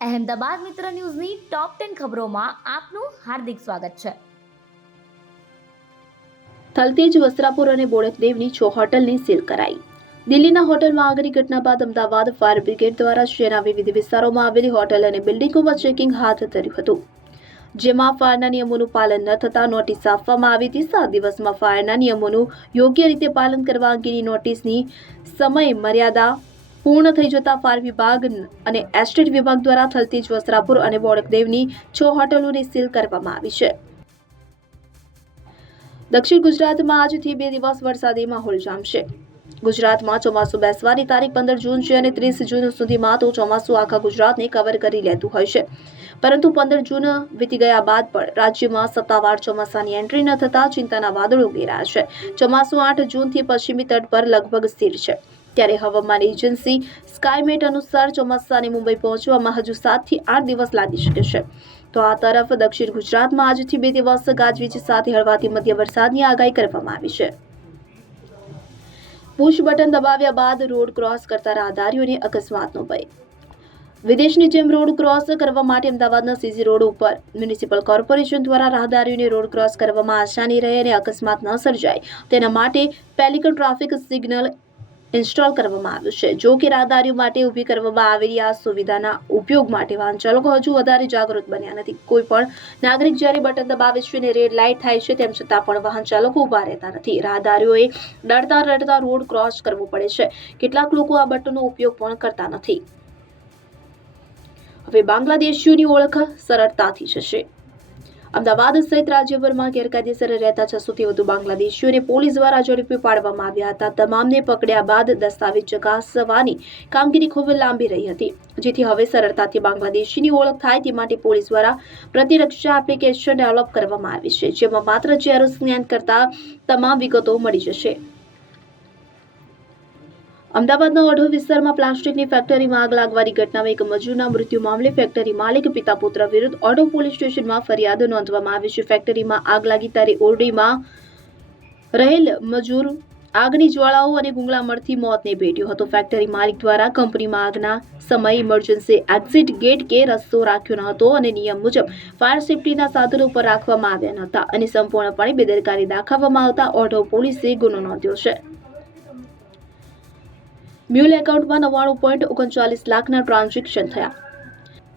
અહેમદાબાદ મિત્ર ન્યૂઝની ટોપ 10 ખબરોમાં આપનું હાર્દિક સ્વાગત છે. થલતેજ, વસ્ત્રાપુર અને બોડકદેવની 6 હોટલને સીલ કરાઈ. દિલ્હીના હોટલમાં આગની ઘટના બાદ અમદાવાદ ફાયર બ્રિગેડ દ્વારા શહેરના વિવિધ વિસ્તારોમાં આવેલી હોટલ અને બિલ્ડિંગોમાં ચેકિંગ હાથ ધર્યું હતું, જેમાં ફાયરના નિયમોનું પાલન ન થતા નોટિસ આપવામાં આવી હતી. 7 દિવસમાં ફાયરના નિયમોનું યોગ્ય રીતે પાલન કરવા અંગેની નોટિસની સમય મર્યાદા પૂર્ણ થઈ જતા ફાયર વિભાગ અને એસ્ટેટ વિભાગ દ્વારા થલતેજ, વસ્ત્રાપુર અને બોડકદેવની 6 હોટલોને સીલ કરવામાં આવી છે. દક્ષિણ ગુજરાતમાં આજથી 2 દિવસ વરસાદી માહોલ જામશે. ગુજરાતમાં ચોમાસું બેસવાની તારીખ 15 જૂન છે અને 30 જૂન સુધીમાં તો ચોમાસું આખા ગુજરાતને કવર કરી લેતું હોય છે, પરંતુ 15 જૂન વીતી ગયા બાદ પણ રાજ્યમાં સત્તાવાર ચોમાસાની એન્ટ્રી ન થતા ચિંતાના વાદળો ઘેરાયા છે. ચોમાસું 8 જૂનથી પશ્ચિમી તટ પર લગભગ સ્થિર છે, ત્યારે હવામાન એજન્સી સ્કાયમેટ અનુસાર ચોમાસાને મુંબઈ પહોંચવામાં હજુ 7 થી 8 દિવસ લાગી શકે છે. તો આ તરફ દક્ષિણ ગુજરાતમાં આજથી 2 દિવસ ગાજવીજ સાથે હળવાથી મધ્ય વરસાદની આગાહી કરવામાં આવી છે. પુશ બટન દબાવ્યા બાદ રોડ ક્રોસ કરતા રાહદારીઓને અકસ્માતનો ભય. વિદેશની જેમ રોડ ક્રોસ કરવા માટે અમદાવાદના સીસી રોડ ઉપર મ્યુનિસિપલ કોર્પોરેશન દ્વારા રાહદારીઓને રોડ ક્રોસ કરવામાં આસાની રહે અને અકસ્માત ન સર્જાય તેના માટે પેલિકન ટ્રાફિક સિગ્નલ ઇન્સ્ટોલ કરવામાં આવ્યું છે. જો કે રાહદારીઓ માટે ઊભી કરવામાં આવેલી આ સુવિધાના ઉપયોગ માટે વાહન ચાલકો હજુ વધારે જાગૃત બન્યા નથી. કોઈ પણ નાગરિક જ્યારે બટન દબાવે છે અને રેડ લાઇટ થાય છે, તેમ છતાં પણ વાહન ચાલકો ઊભા રહેતા નથી. રાહદારીઓએ ડરતા રડતા રોડ ક્રોસ કરવો પડે છે. કેટલાક લોકો આ બટનનો ઉપયોગ પણ કરતા નથી. હવે બાંગ્લાદેશીઓની ઓળખ સરળતાથી થશે. અમદાવાદ સહિત રાજ્યભરમાં ગેરકાયદેસર રહેતા 600 થી વધુ બાંગ્લાદેશીઓને પોલીસ દ્વારા ઝડપી પાડવામાં આવ્યા હતા. તમામને પકડ્યા બાદ દસ્તાવેજ ચકાસવાની કામગીરી ખૂબ લાંબી રહી હતી, જેથી હવે સરળતાથી બાંગ્લાદેશીની ઓળખ થાય તે માટે પોલીસ દ્વારા પ્રતિરક્ષા એપ્લિકેશન ડેવલપ કરવામાં આવી છે, જેમાં માત્ર ચહેરો સ્કેન કરતા તમામ વિગતો મળી જશે. અમદાવાદના ઓઢવ વિસ્તારમાં પ્લાસ્ટિકની ફેક્ટરીમાં આગ લાગવાની ઘટનામાં એક મજૂરના મૃત્યુ મામલે ફેક્ટરી માલિક પિતા પુત્ર વિરુદ્ધ ઓઢવ પોલીસ સ્ટેશનમાં ફરિયાદ નોંધવામાં આવી છે. ફેક્ટરીમાં આગ લાગી ત્યારે ઓરડીમાં રહેલ મજૂર આગની જ્વાળાઓ અને ગુંગળામણથી મોતને ભેટ્યો હતો. ફેક્ટરી માલિક દ્વારા કંપનીમાં આગના સમયે ઇમરજન્સી એક્ઝિટ ગેટ કે રસ્તો રાખ્યો ન હતો અને નિયમ મુજબ ફાયર સેફટીના સાધનો પર રાખવામાં આવ્યા ન હતા અને સંપૂર્ણપણે બેદરકારી દાખવવામાં આવતા ઓઢવ પોલીસે ગુનો નોંધ્યો છે. મ્યુલ એકાઉન્ટમાં 99.39 લાખના ટ્રાન્ઝેક્શન થયા.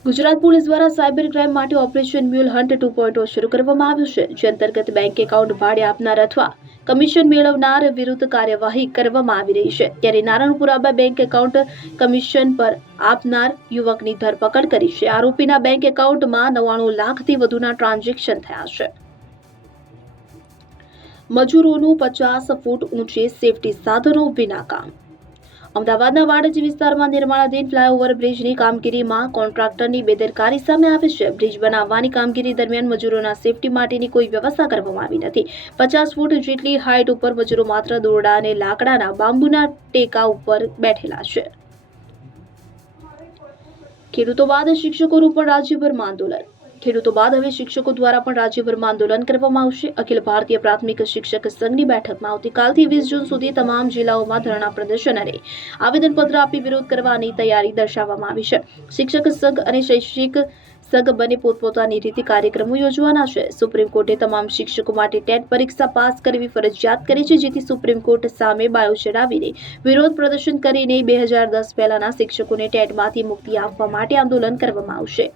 ગુજરાત પોલીસ દ્વારા સાયબર ક્રાઇમ માટે ઓપરેશન મ્યુલ હન્ટ 2.0 શરૂ કરવામાં આવ્યું છે, જે અંતર્ગત બેંક એકાઉન્ટ ભાડે આપનાર અથવા કમિશન મેળવનાર વિરુદ્ધ કાર્યવાહી કરવામાં આવી રહી છે. ત્યારે નારણપુરા બેંક એકાઉન્ટ કમિશન પર આપનાર યુવકની ધરપકડ કરી છે. આરોપીના બેંક એકાઉન્ટમાં 99 લાખથી વધુના ટ્રાન્ઝેક્શન થયા છે. મજૂરોનું 50 ફૂટ ઊંચે સેફટી સાધનો વિના કામ. અમદાવાદના વાડજ વિસ્તારમાં નિર્માણાધીન ફ્લાયઓવર બ્રિજની કામગીરીમાં કોન્ટ્રાક્ટરની બેદરકારી સામે આવી છે. બ્રિજ બનાવવાની કામગીરી દરમિયાન મજૂરોના સેફટી માટેની કોઈ વ્યવસ્થા કરવામાં આવી નથી. 50 ફૂટ જેટલી હાઇટ ઉપર મજૂરો માત્ર દોરડા અને લાકડાના બાંબુના ટેકા ઉપર બેઠેલા છે. ખેડૂતો બાદ શિક્ષકોનું પણ રાજ્યભરમાં આંદોલન. ખેડૂતો બાદ હવે શિક્ષકો દ્વારા પણ રાજ્યભરમાં આંદોલન કરવામાં આવશે. અખિલ ભારતીય પ્રાથમિક શિક્ષક સંઘની બેઠકમાં આવતીકાલથી 20 જૂન સુધી તમામ જિલ્લાઓમાં ધરણા પ્રદર્શન અને આવેદનપત્ર આપી વિરોધ કરવાની તૈયારી દર્શાવવામાં આવી છે. શિક્ષક સંઘ અને શૈક્ષિક સંઘ બંને પોતપોતાની રીતે કાર્યક્રમો યોજવાના છે. સુપ્રીમ કોર્ટે તમામ શિક્ષકો માટે ટેટ પરીક્ષા પાસ કરવી ફરજિયાત કરી છે, જેથી સુપ્રીમ કોર્ટ સામે બાયો ચડાવીને વિરોધ પ્રદર્શન કરીને 2010 પહેલાના શિક્ષકોને ટેટમાંથી મુક્તિ આપવા માટે આંદોલન કરવામાં આવશે.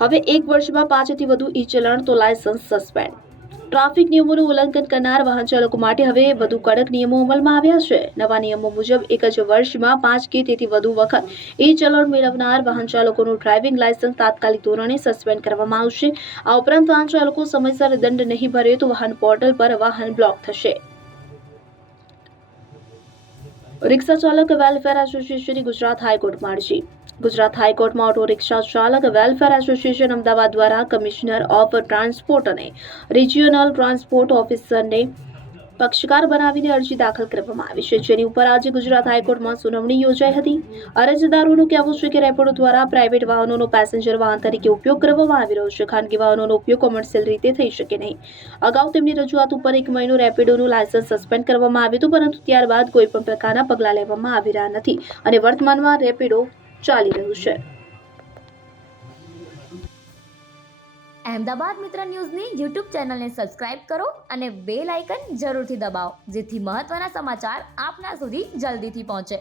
હવે 1 વર્ષમાં 5 થી વધુ ઈ ચલણ તો લાયસન્સ સસ્પેન્ડ. ટ્રાફિક નિયમોનું ઉલ્લંઘન કરનાર વાહન ચાલકો માટે હવે વધુ કડક નિયમો અમલમાં આવ્યા છે. નવા નિયમો મુજબ 1 જ વર્ષમાં 5 કે તેથી વધુ વખત ઈ ચલણ મેળવનાર વાહન ચાલકોનું ડ્રાઇવિંગ લાયસન્સ તાત્કાલિક ધોરણે સસ્પેન્ડ કરવામાં આવશે. આ ઉપરાંત વાહન ચાલકો સમયસર દંડ નહીં ભરે તો વાહન પોર્ટલ પર વાહન બ્લોક થશે. રિક્ષા ચાલક વેલફેર એસોસિએશનની ગુજરાત હાઈકોર્ટમાં અરજી. ગુજરાત હાઈકોર્ટમાં ઓટો રિક્ષા ચાલક વેલફેર એસોસિએશન અમદાવાદ દ્વારા કમિશનર ઓફ ટ્રાન્સપોર્ટ અને રિજિયોનલ ટ્રાન્સપોર્ટ ઓફિસરને પક્ષકાર બનાવીને અરજી દાખલ કરવામાં આવી છે, જેની ઉપર આજે ગુજરાત હાઈકોર્ટમાં સુનાવણી યોજાઈ હતી. અરજદારોનું કહેવું છે કે રેપિડો દ્વારા પ્રાઇવેટ વાહનોનો પેસેન્જર વાહન તરીકે ઉપયોગ કરવામાં આવી રહ્યો છે. ખાનગી વાહનોનો ઉપયોગ કોમર્શિયલ રીતે થઈ શકે નહીં. અગાઉ તેમની રજૂઆત ઉપર 1 મહિનો રેપિડોનું લાયસન્સ સસ્પેન્ડ કરવામાં આવ્યું હતું, પરંતુ ત્યારબાદ કોઈ પણ પ્રકારના પગલાં લેવામાં આવી રહ્યા નથી અને વર્તમાનમાં રેપિડો ચાલી રહ્યું છે. અહેમદાબાદ મિત્ર ન્યૂઝની યુટ્યુબ ચેનલને સબસ્ક્રાઇબ કરો અને બેલ આઇકન જરૂરથી દબાવો જેથી મહત્ત્વના સમાચાર આપના સુધી જલ્દીથી પહોંચે.